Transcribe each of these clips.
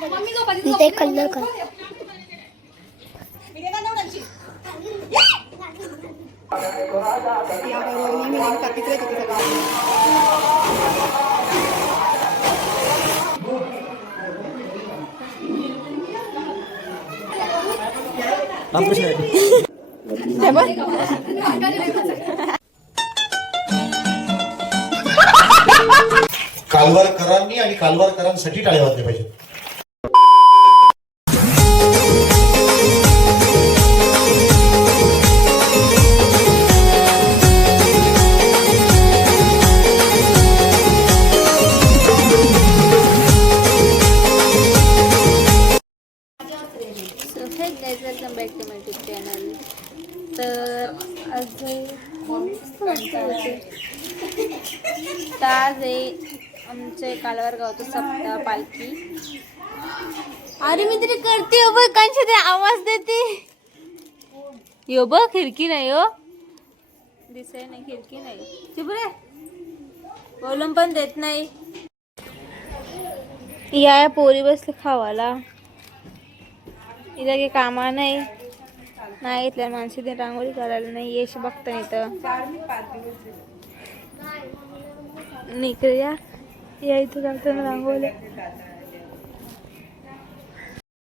ते कलर कर. कालवारकरांनी आणि कालवारकरांसाठी टाळ्या वाजल्या पाहिजे. Welcome back to my YouTube channel. तर आज आमचे कालवार गावचं सप्ताह पालखी. अरे मी तरी करते हो बघ, कांशी ते आवाज देते. यो बघ खिडकी नाही हो, दिसाय नाही खिडकी नाही. चुप रे, बोलून पण देत नाही. या पोरी बसले खावाला. इथं काही कामा नाही इथल्या माणसाने रांगोळी करायला नाही. यश बघता इथं निकळ या इथं जाताना रांगोळी.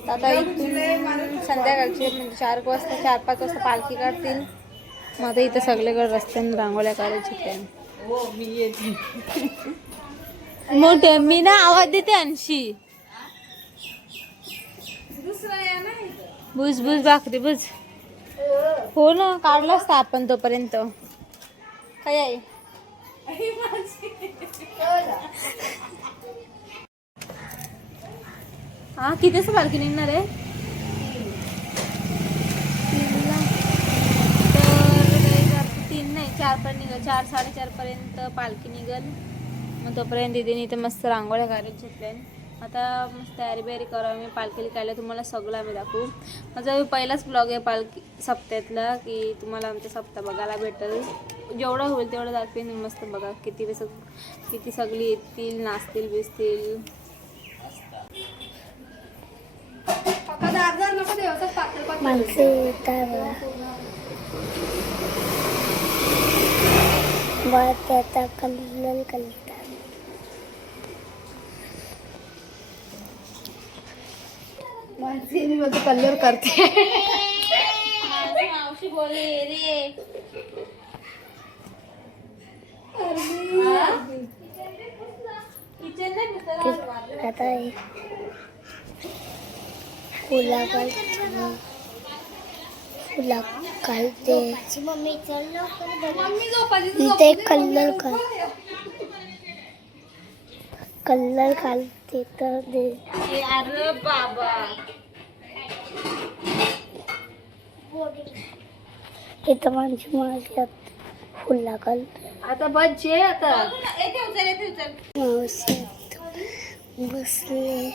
आता इथून संध्याकाळची म्हणजे 4 वाजता 4-5 वाजता पालखी काढतील. मग आता इथं सगळीकडे रस्त्याने रांगोळ्या काढायची. मोठे मी ना आवाज देते अंशी. बुज बुज भाकरी बुज. हो ना, काढला असता आपण तोपर्यंत. काय आहे हा किती पालखी निघणार आहे? तर 3 नाही 4 पण निघल. 4-4:30 पर्यंत पालखी निघल. मग तोपर्यंत दीदीने इथे मस्त रांगोळ्या काढायला घेतल्या. आता मस्त तयारी बियारी करा. मी पालखीला काढल्या तुम्हाला सगळं आम्ही दाखवू. माझा पहिलाच ब्लॉग आहे पालखी सप्त्यातला, की तुम्हाला आमचा सप्ताह बघायला भेटेल. जेवढं होईल तेवढं दाखवेन. मस्त बघा किती सगळी येतील, नाचतील बिसतील. माणसे येतात बघा, त्याचा कलर करतात. मी माझं कलर करते. मावशी बोलली रे. आता फुला घालते. ते कलर घालते तर दे. अरे बाबा इथं माणसं माझ्यात फुला घालते. आता बच्चे आता मावशी बसले.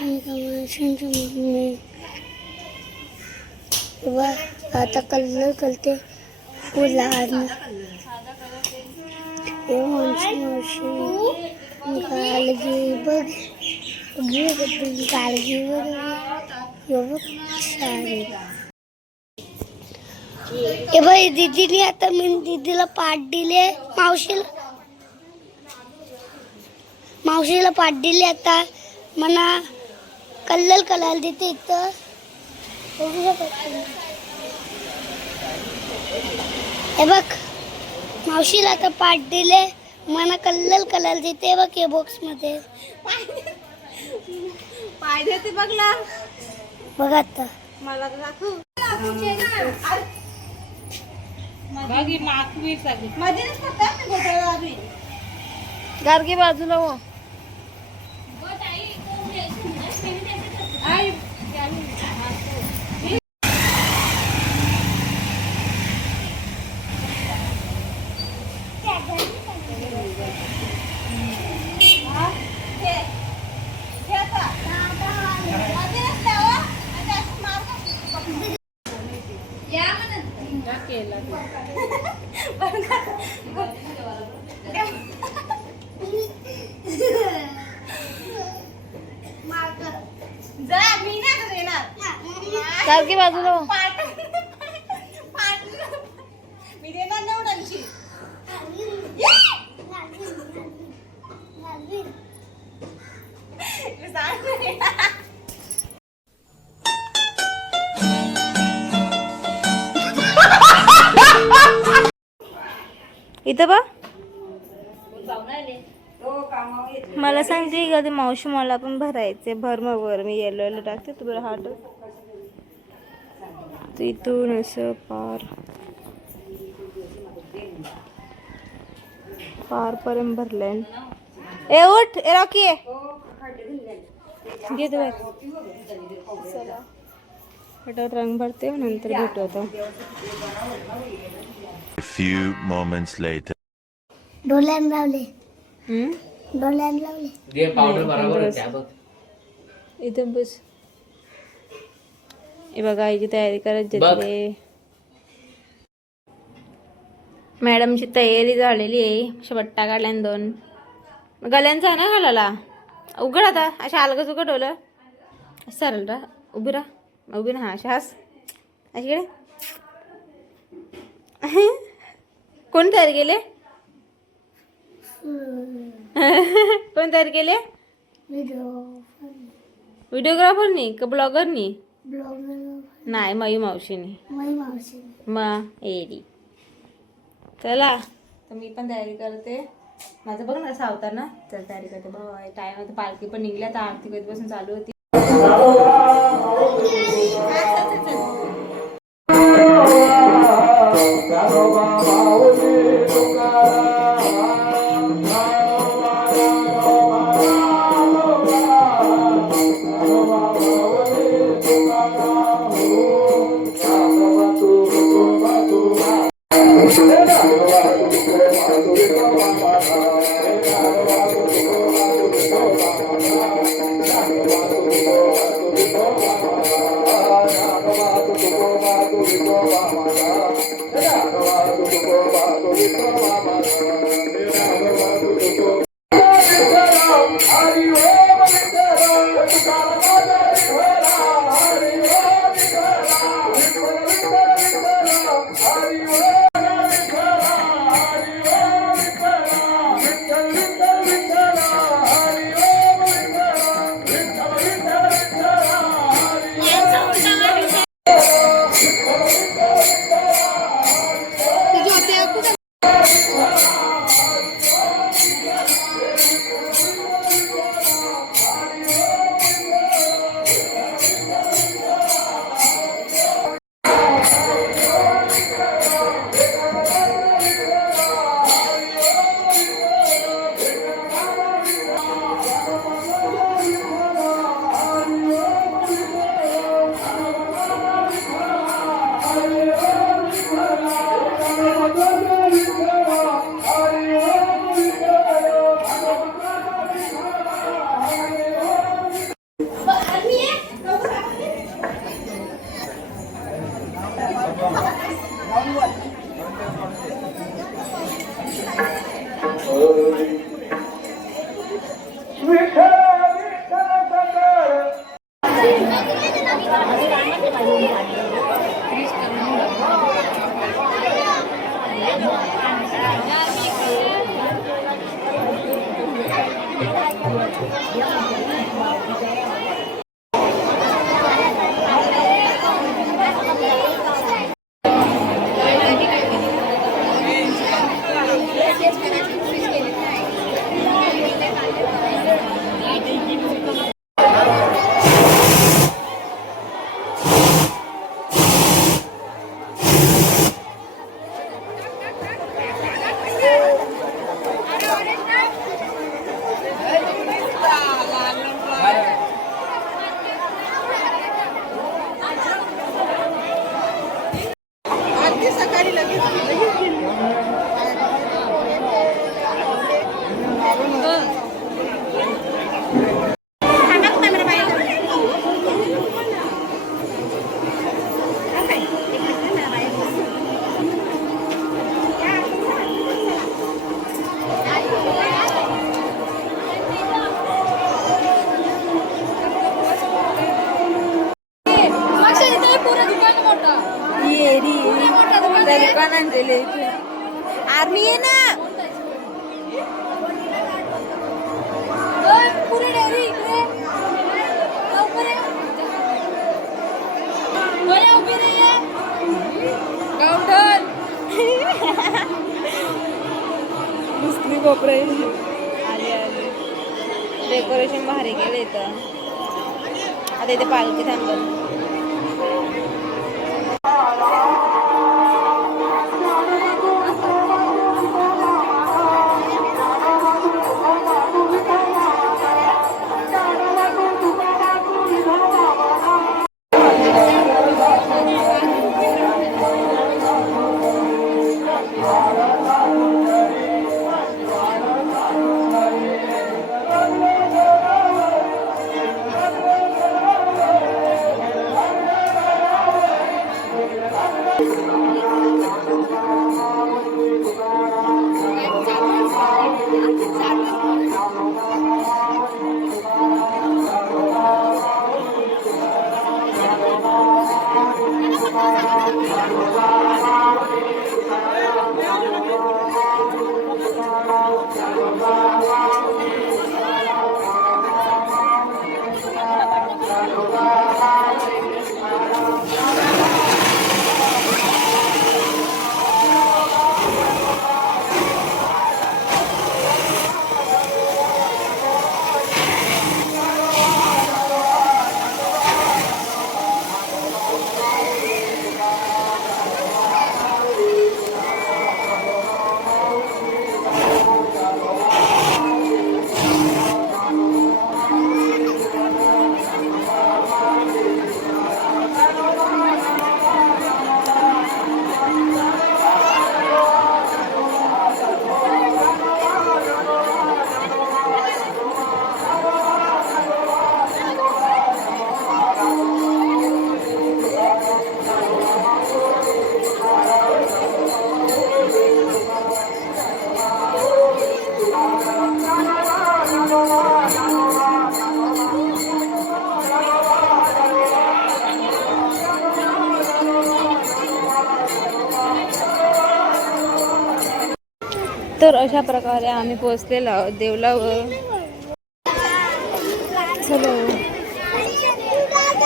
मम्मी आता कलर करते फुला. मावशी गालगी बघ गालगी बघ साडी. हे बाई दीदीने आता मी दीदीला पाठ दिले. मावशीला पाठ दिली. आता मला कलर करायला देते. इथं हे बघ मावशीला आता पाठ दिले. मला कलर करायला देते. बघ हे बॉक्स मध्ये पाय देते बघला. बघ आता मला दाखव. गारगी बाजूला हो. मार्कर सारखी बाजूला हो. इथं बा मला सांगते का ते मावशी मला पण भरायचे भर मग वर मी येलो येलो टाकते तू बरं हा टाक इथून असं पार पर्यंत भरलंय. ए उठ ए रॉकी घे तू चला फटाफट रंग भरते नंतर भेटू आता. Few moments later. डोळ्यान लावले डोळ्यान लावले पावडर बरोबर होत्या बघ. इथं बस. हे बघा याची तयारी करत घेतली. मॅडमची तयारी झालेली आहे. शेवट्टा काढल्या 2 गल्यांचा ना घालायला उघड आता अशा अलगच उघडवलं सरळ रा उभी राहा उभी राहा अशा हास अशीकडे. कोण तयार केले कोण तयार केले व्हिडिओग्राफरनी का ब्लॉगरनी नाही मयू मावशीने मग एडी. चला तर मी पण तयारी करते. माझं बघ ना सावतार ना तर तयारी करते भाऊ टाइम आता पालखी पण निघल्या तर आरती कधीपासून चालू होती. डेअरी तरी पण आणलेले आर्मी आहे ना पुरे डेअरी इकडे लवकर ये. उभी नाहीये गावठण दुसरी कोपरे आले आले डेकोरेशन भारी केलं इथं आता इथे पालखी थांबल तर अशा प्रकारे आम्ही पोहोचलेलो आहोत देवलावर चलो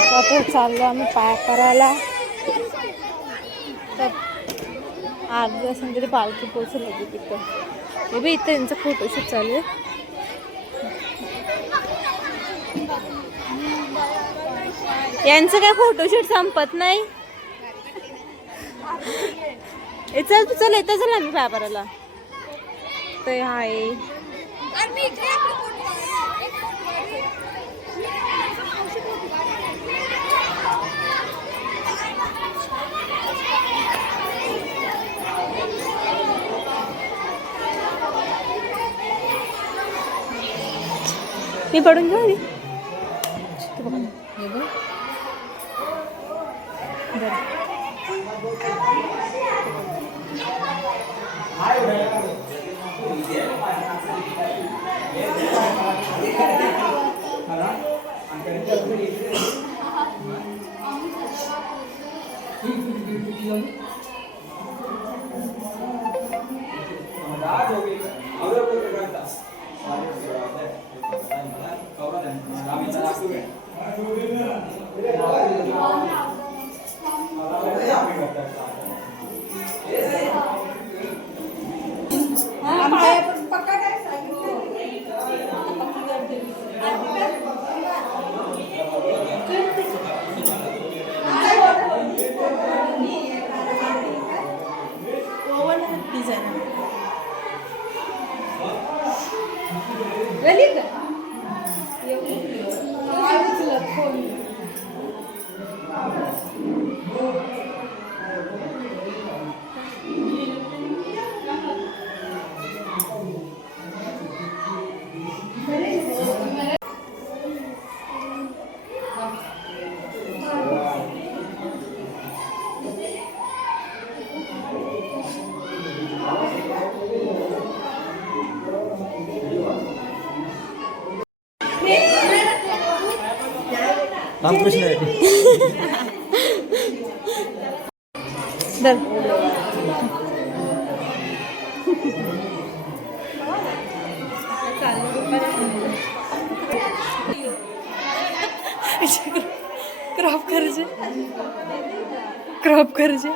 आता चाललो आम्ही पाय करायला तर अर्ध्या तासाने तरी पालखी पोहोचली होती तिथं हे बी इथं त्यांचं फोटोशूट चालू आहे यांचं काय फोटोशूट संपत नाही चल तू चल येतं चल आम्ही पाय करायला ते आहे मी पडून जाऊ रामकृष्ण धर. क्रॉप करायचे क्रॉप करायचे.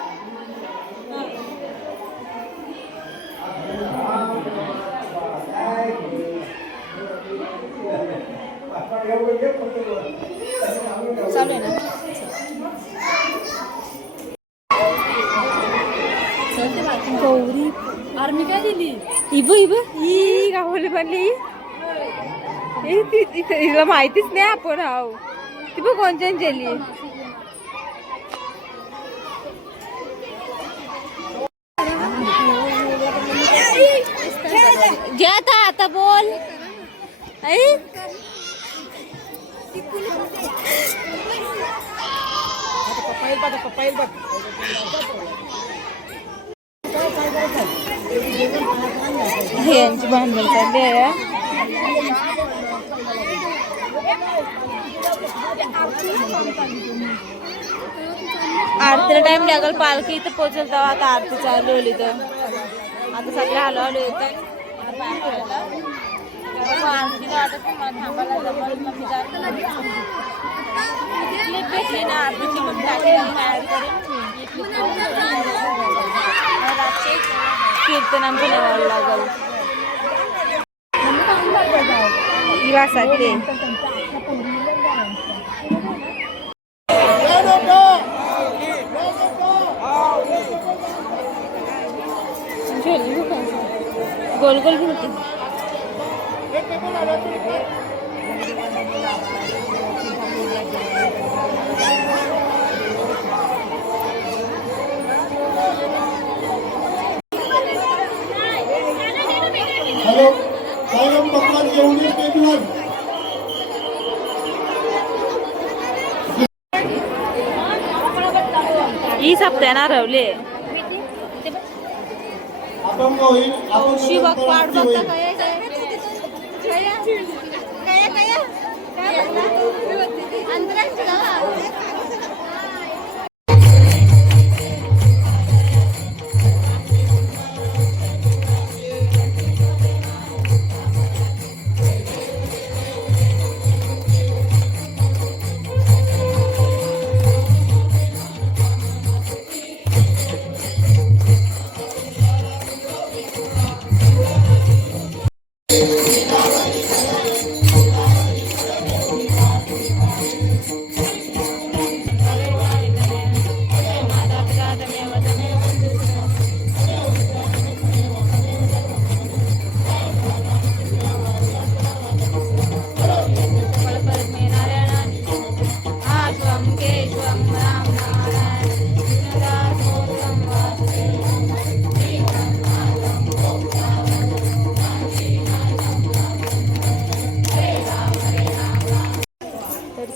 चालू आहे ना. गौरी आर्मी काय दिली. इब इब ही गावली बनली. तिला माहितीच नाही आपण हाव. ती बघ कोणच्या गेली. घ्या आता बोल. यांची भांडण चालली आहे. आरतीला टाइम लागल. पालखी इथं पोहोचल तेव्हा आता आरती चालू होली. तर आता सगळे हलो हलो येत आहे. आरतीला वाटत थांबायला जमल. भेटली ना आरतीची मग तयार करेन. रातचे कीर्तन आमचं नेवायला लागल. दिवासाठी गोल गोल फिरते. हॅलो सायरम पकडा येऊन टेबल. ही सप्त्या ना रवले. आपण होईल आपण शिवक पाड बघता काय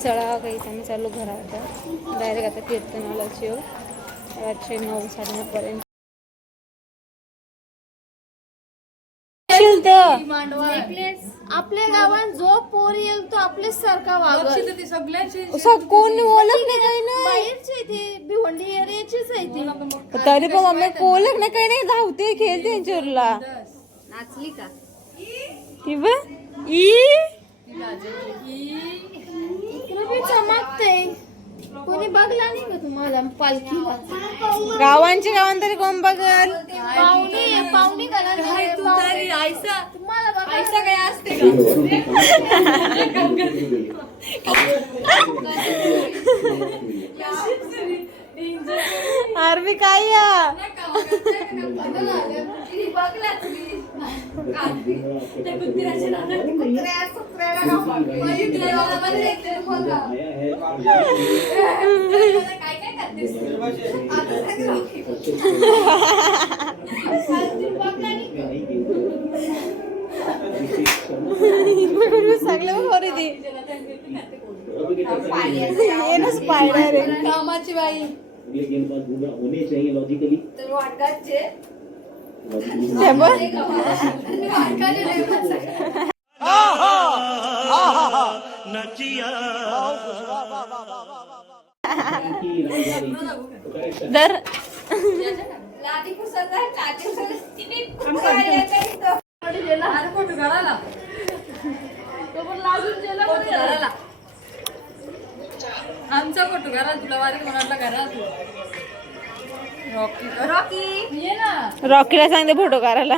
चढा काही आम्ही चाललो घरात. डायरेक्ट आता कीर्तनाला शिव रातचे 9 साडे 9 पर्यंत. आपल्या गावात जो पोर येईल तो आपल्याच सारखा वागत. कोण ओळख नाही काही नाही. बाहेरचे ते भिवंडी एरियाचीच आहे ती. तरी पण मम्मी ओळख नाही काही नाही. धावते खेळते त्यांच्यावरला. नाचली का ती बघ ई इकडे बी चमकते. कोणी बघला नाही का तुम्हाला पालखीला. गावांच्या तरी कोण बघल. पाहुणे घाला तुम्हाला बघायचं काय असते आर्मी काय या सगळं खरेदी स्पायडर आहे कामाची बाई होने चाहिए लॉजिकली तर वाटकाचे दर आमचा फोटो करा तुला वारीत म्हणाला करा तू रॉकी ये ना रॉकीला सांगते फोटो करायला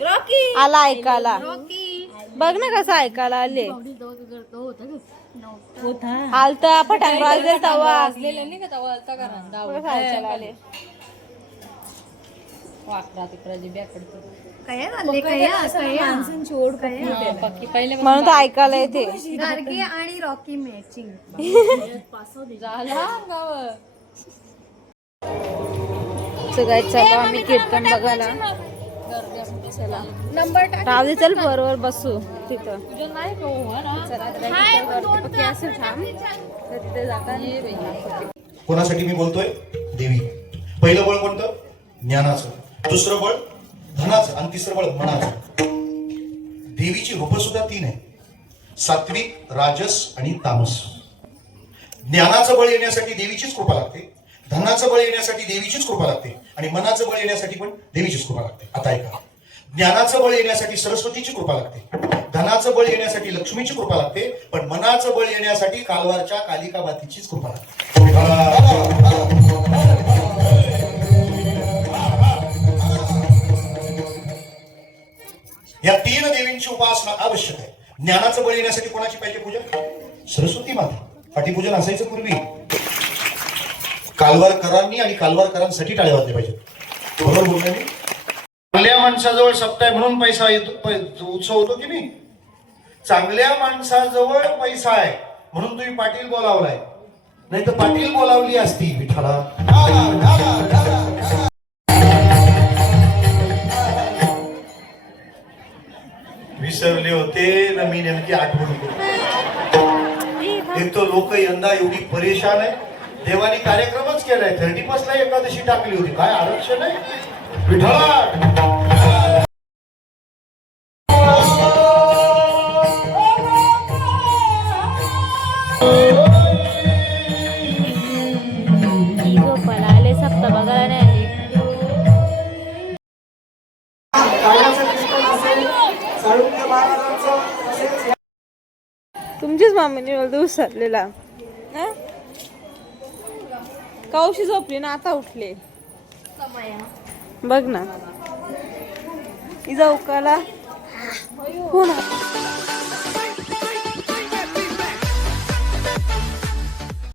रॉकी आला ऐकायला बघ ना कसं ऐकायला आले आलता पटांग वाजले तवा नाही का तवा आलता करा आले म्हणून तर ऐकायला येते आणि रॉकी मॅचिंग चला आम्ही कीर्तन बघायला चला राहू दे चल बरोबर बसू तिथं कोणासाठी मी बोलतोय देवी. पहिलं बळ कोणतं? ज्ञानाचं. दुसरं बळ धनाचं आणि तिसरं बळ मनाचं. देवीची रूपं सुद्धा 3 आहे, सात्विक, राजस आणि तामस. ज्ञानाचं बळ येण्यासाठी देवीचीच कृपा लागते, धनाचं बळ येण्यासाठी देवीचीच कृपा लागते आणि मनाचं बळ येण्यासाठी पण देवीचीच कृपा लागते. आता ऐका, ज्ञानाचं बळ येण्यासाठी सरस्वतीची कृपा लागते, धनाचं बळ येण्यासाठी लक्ष्मीची कृपा लागते, पण मनाचं बळ येण्यासाठी कालवारच्या कालिका मातेचीच कृपा लागते. या 3 देवींची उपासना आवश्यक आहे. ज्ञानाचं बळ येण्यासाठी कोणाची पाहिजे पूजा? सरस्वती माता. पाठीपूजन असायचं पूर्वी. कालवारकरांनी आणि कालवारकरांसाठी टाळे वाजले पाहिजे. बरोबर बोलतोय मी? चांगल्या माणसाजवळ सप्ताह म्हणून पैसा येतो, उत्सव होतो की नाही? चांगल्या माणसाजवळ पैसा आहे म्हणून तुम्ही पाटील बोलावलाय, नाही तर पाटील बोलावली असती विठाला. विसरले होते ना मी नेमकी आठवण करू. एक तर लोक यंदा एवढी परेशान आहे. देवानी कार्यक्रमच केलाय. 31 ला एकादशी टाकली होती. काय आरक्षण आहे विठाला. आले सप्ताह बघायला नाही तुमचीच मामीने मला उसरलेला कौशी झोपली ना आता उठले बघ ना इजा उकाला हो ना.